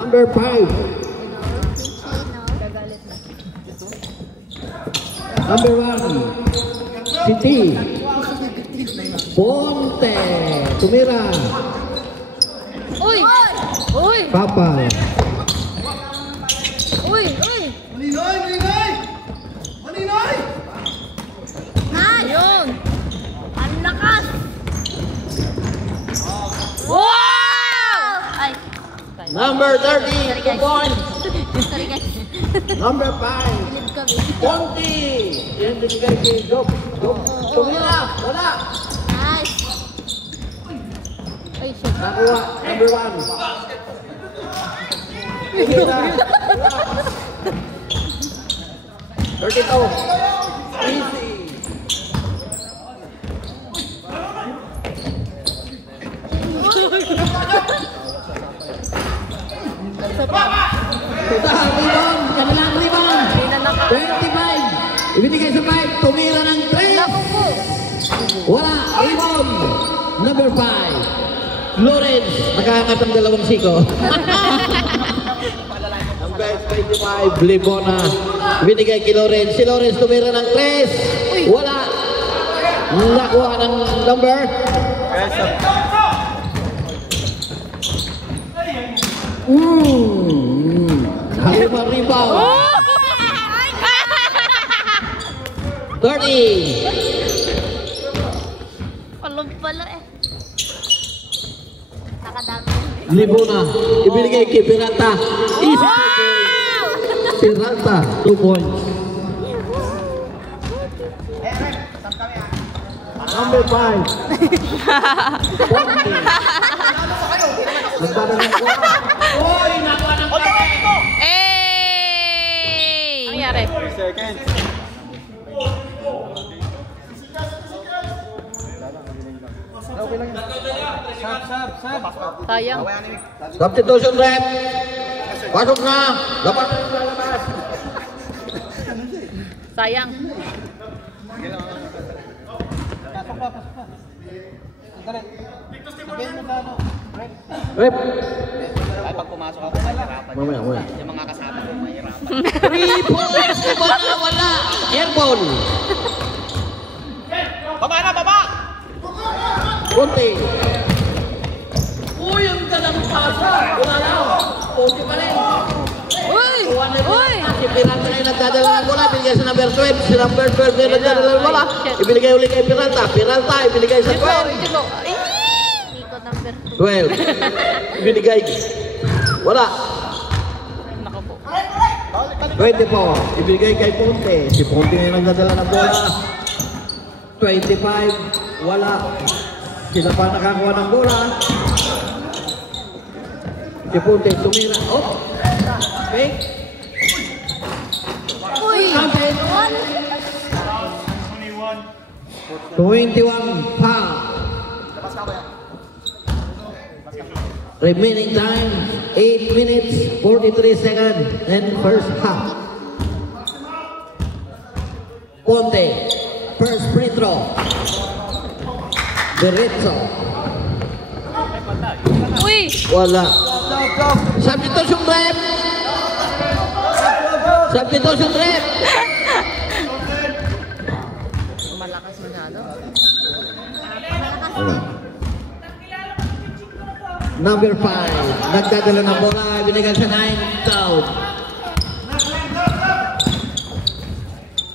Number 5. Number 1. City. Ponte. Tumira. Uy! Uy! Papa. Uy! Uy! Malinoy! Malinoy! Malinoy! Yun! Ang lakas! Wow! Ay! Number 30. 2 points. Sorry guys. Number 5. Bilib kami. Ponte. Yan binigay kay Job. Tumira. Wala. Nice! Ay, shit. Nakuha. Number 1. Tumira. 32. Easy. Tutahang rebound. Kanilang rebound. 25. Ibinigay sa 5. Tumira ng 3. Naku po! Wala. Rebound. Number 5. Lawrence. Nakakakat ang dalawang siko. Number 25. Libona. Ibinigay kay Lawrence. Si Lawrence tumira ng 3. Wala. Nakuha ng number. Halimang rebound. 30. Palong pala eh. Nakadami. Libona. Ibinigay kay Pirata. Easy. Pirata. 2 points. Number 5. Nagdadalang ko. Hoy! Nakuha ng karte! Hey! Ano nangyari? Seconds. Okay lang yan. Sab. Sayang. Substitution rep. Pasok na. Dapat lalabas. Sayang. Pasok pa. Dali. Sabihin mo sa ano. Rep. Ay, pag pumasok ako, mahirapan. Mamaya. Yung mga kasama ko, mahirapan. 3 points. Wala. Airborne. Baba! Kunti. Uy, ang ganang pasa. Wala lang. Kunti pa rin. Uy! Uy! Si Pirata na yung nagdadala ng bola. Binigay sa number 12. Si number 12 na yung nagdadala ng bola. Ibinigay ulit kay Pirata. Pirata, ibinigay sa 12. Hindi ko number 2. 12. Ibinigay. Wala. Naku po. 24. Ibinigay kay Ponte. Si Ponte na yung nagdadala ng bola. 25. Wala. Sila pa nakakuha ng bola. Si Ponte tumira. Oh! Fake. Uy! 21 pa. Remaining time 8 minutes 43 seconds and first half. Ponte first free throw. Diretso. Uy! Wala. Substitution rep. Substitution rep. Malakas masyado. Number 5. Nagdadala ng bola. Binigay sa 9. Down.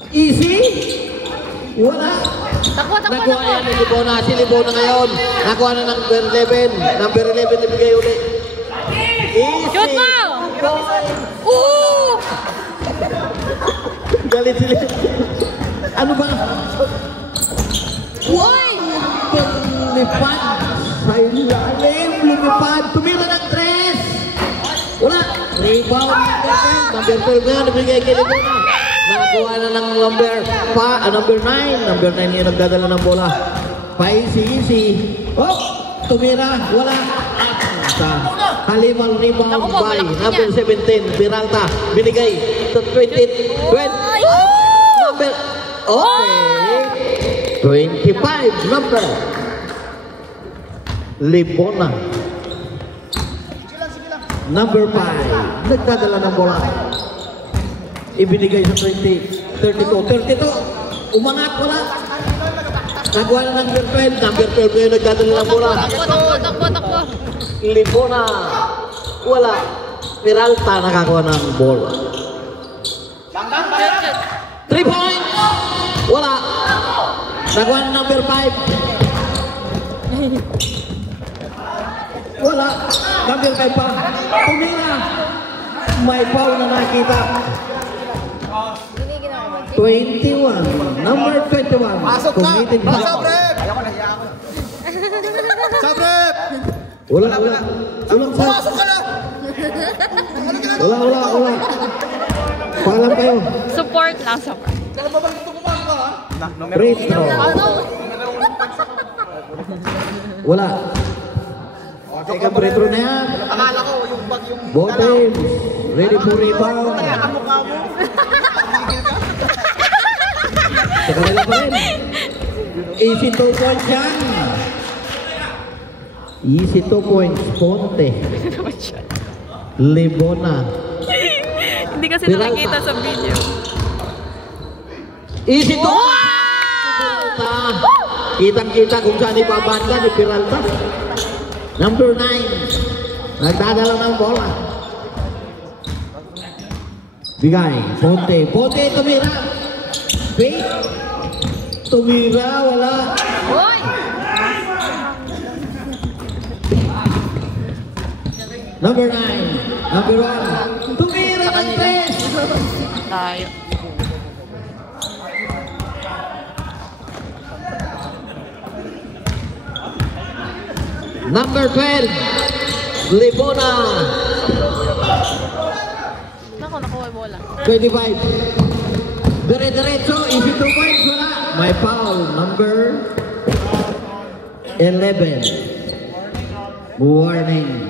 Easy. Wala. Takbo! Nakuha yan ni Libona. Si Libona ngayon. Nakuha na ng number 11. Number 11 ibigay ulit. Easy. Shoot mo! Ooh! Galit sila. Ano ba? Uy! Lumipad. Sa ilalim. Lumipad. Tumira ng 3. Wala. Rebound. Number 12 nga. Nabigay kay Libona. Nakakuha na ng number 9. Number 9 yung nagdadala ng bola. Easy. Oh! Tumira. Wala. Halimang rebound by number 17. Piralta. Binigay sa 20. Number. Okay. 25. Number. Libona. Number 5. Nagdadala ng bola. Ibinigay sa 20. 32. Umangat wala. Nagawa na ng number 12. Number 12 ngayon nagdadala ng bola. Takbo. Libona. Wala. Peralta nakakuha ng bola. 3 points. Wala. Nagawa na number 5. Wala. Number 5 pa. Tumira. May foul na nakita. 21. Number 21. Pasok na! Committed foul. Pasok, rep! Sabrep! Wala. Walang sab. Pasok ka na! Ano ginagawa? Wala. Paalam kayo. Support lang, support. Kaya ba gusto pumasok ka, ha? Free throw. Wala. Teka, free throw na yan. Akala ko yung bag yung... Both teams. Ready for rebound. Kaya ang mukha mo. Sa kanila pa rin. Easy 2 points yan. Easy 2 points. Ponte. Libona. Hindi kasi Peralta. nakikita sa video. Easy 2 Peralta. Kitang-kita kung saan ibabanda ni Peralta. Number 9. Nagdadala ng bola. Bigay. Ponte tumira. Fake. Tumira. Wala. Hoy! Number 9. Number 1. Tumira ng 3. Tayo. Number 12. Libona. Naku, nakuha yung bola. 25. Dire-diretso. Easy 2 points. Wala. May foul. Number 11. Warning.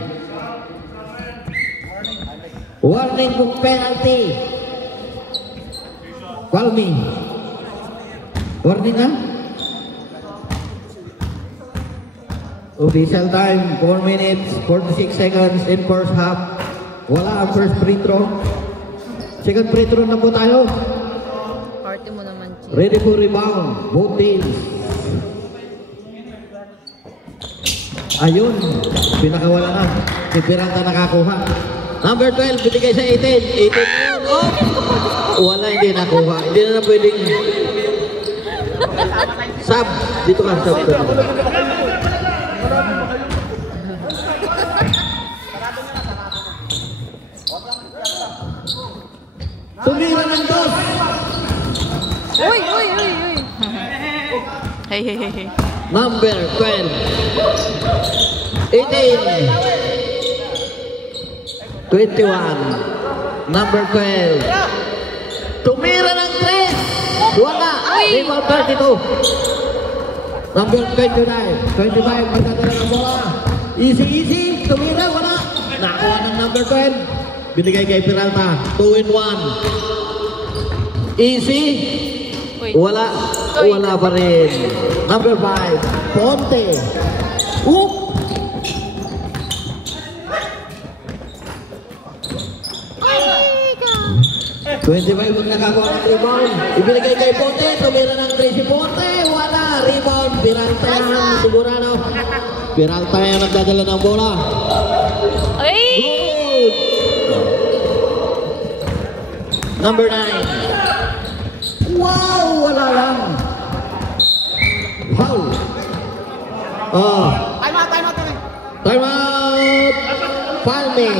Warning kung penalty. Call me. Warning na? Official time, 4 minutes, 46 seconds in first half. Wala ang first free throw. Second free throw na po tayo. Party mo naman, Chi. Ready for rebound, both teams. Ayun, pinakawala na. Si Peralta nakakuha. Number 12, binigay sa 18. 18 oh! Wala, hindi nakuha. Hindi na pwedeng sub. Dito ka, sub. Tumira ng 2. Uy! Hey. Number 12. 18. 21. Number 12. Tumira ng 3. Wala. Rebound 32. Number 29. 25. Magdadala ng bola. Easy. Tumira. Wala. Nakuha ng number 12. Binigay kay Peralta. 2-in-1. Easy. Uy. Wala. Wala pa rin. Number 5. Ponte. Oop. Ay, 25 ang nakakuha ng rebound. Ibinigay kay Ponte. Tumira ng 3 si Ponte. Wala. Rebound. Peralta yan. Sigurado. Peralta yan nagdadala ng bola. Ay! Good. Number 9. Wow! Wala lang. Foul. Oh. Time out. Time out. Palme.